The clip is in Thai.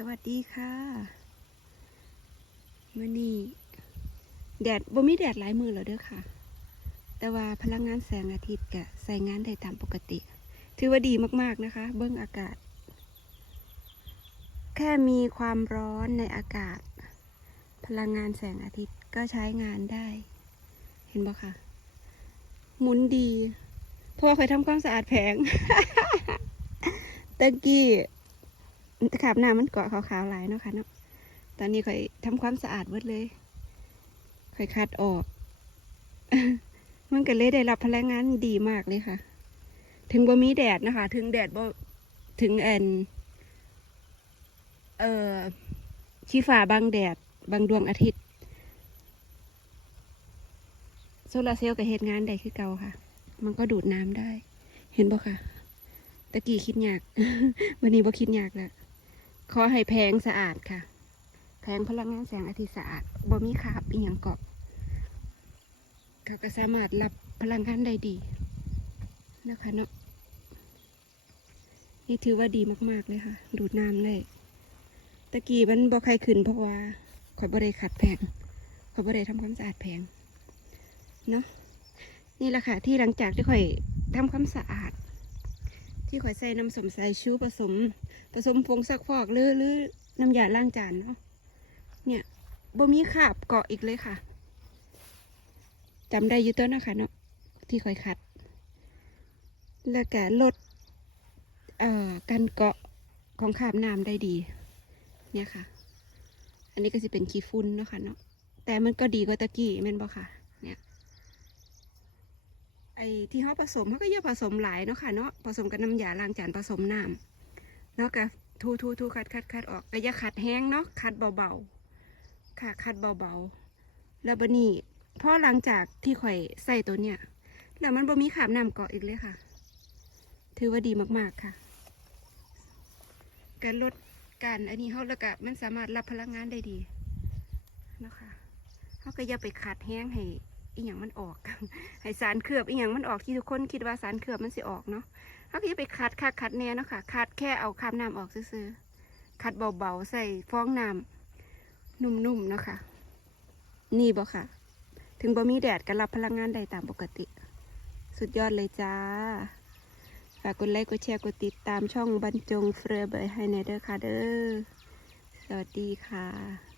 สวัสดีค่ะมื่อนี้แดดบ่มีแดดหลายมือแล้วเด้อค่ะ แต่ว่าพลังงานแสงอาทิตย์กะใส่งานได้ตามปกติ ถือว่าดีมากๆนะคะ เบื้องอากาศ แค่มีความร้อนในอากาศ พลังงานแสงอาทิตย์ก็ใช้งานได้ เห็นบ่คะหมุนดีเพราะว่าเคยทำความสะอาดแผงตะกี้ ขาบน้ำมันเกาะขาวๆหลายเนาะค่ะเนาะ ตอนนี้ข่อยทำความสะอาดเบิดเลย ข่อยคัดออก มันก็เลยได้รับพลังงานดีมากเลยค่ะ ถึงบ่มีแดดนะคะ ถึงแดดบ่ถึงแอนเอ่อขี้ฟ้าบางแดดบางดวงอาทิตย์ โซลาร์เซลล์ก็เฮ็ดงานได้คือเก่าค่ะ มันก็ดูดน้ำได้ เห็นบ่ค่ะตะกี้คิดยาก วันนี้บ่คิดยากแล้ว ขอให้แพงสะอาดค่ะ แพงพลังงานแสงอาทิตย์สะอาดบ่มีคราบอีหยังเกาะค่ะก็สามารถรับพลังงานได้ดีนะคะเนาะนี่ถือว่าดีมากๆเลยค่ะ ดูดน้ำได้ตะกี้มันบ่ใครขึ้นเพราะว่าข่อยบ่ได้ขัดแพงข่อยบ่ได้ทำความสะอาดแพงเนาะนี่แหละค่ะที่หลังจากที่ข่อยทำความสะอาด ที่ข่อยใส่น้ำสมสายชูผสม ผสมผงซักฟอกหรือหรือน้ำยาล้างจานเนาะเนี่ยบ่มีขาบเกาะอีกเลยค่ะจำได้อยู่ตัวนะคะเนาะที่คอยขัด แล้วก็ลดเอ่อการเกาะของขาบน้ำได้ดี เนี่ยค่ะ อันนี้ก็จะเป็นขี้ฝุ่นเนาะค่ะเนาะแต่มันก็ดีกว่าตะกี้แม่นบ่ค่ะ เนี่ย ไอ้ที่เขาผสมเขาก็เยอะผสมหลายเนาะค่ะเนาะผสมกับน้ำยาล้างจานผสมน้ำแล้วก็ทูทูทูคัดคัดคัดออกก็อย่าคัดแห้งเนาะคัดเบาๆค่ะคัดเบาๆแล้วบนนี้พอหลังจากที่ข่อยใส่ตัวเนี้ยแล้วมันบ่มีขาบน้ำเกาะอีกเลยค่ะ ถือว่าดีมากๆค่ะการลดการอันนี้เขาแล้วก็มันสามารถรับพลังงานได้ดีเนาะคะเขาก็อย่าไปขัดแห้งให้ อีหยังมันออกให้สารเคลือบอีหยังมันออกที่ทุกคนคิดว่าสารเคลือบมันสิออกเนาะเขาก็จะไปคัดคัดคัดแน่เนาะค่ะคัดแค่เอาคาบน้ำออกซื่อคัดเบาๆใส่ฟองน้ำนุ่มๆเนาะค่ะ นี่บ่ค่ะ ถึงบ่มีแดดก็รับพลังงานได้ตามปกติ สุดยอดเลยจ้าฝากกดไลค์กดแชร์กดติดตามช่องบรรจงเฟรเบอร์ให้ในเด้อค่ะเด้อสวัสดีค่ะ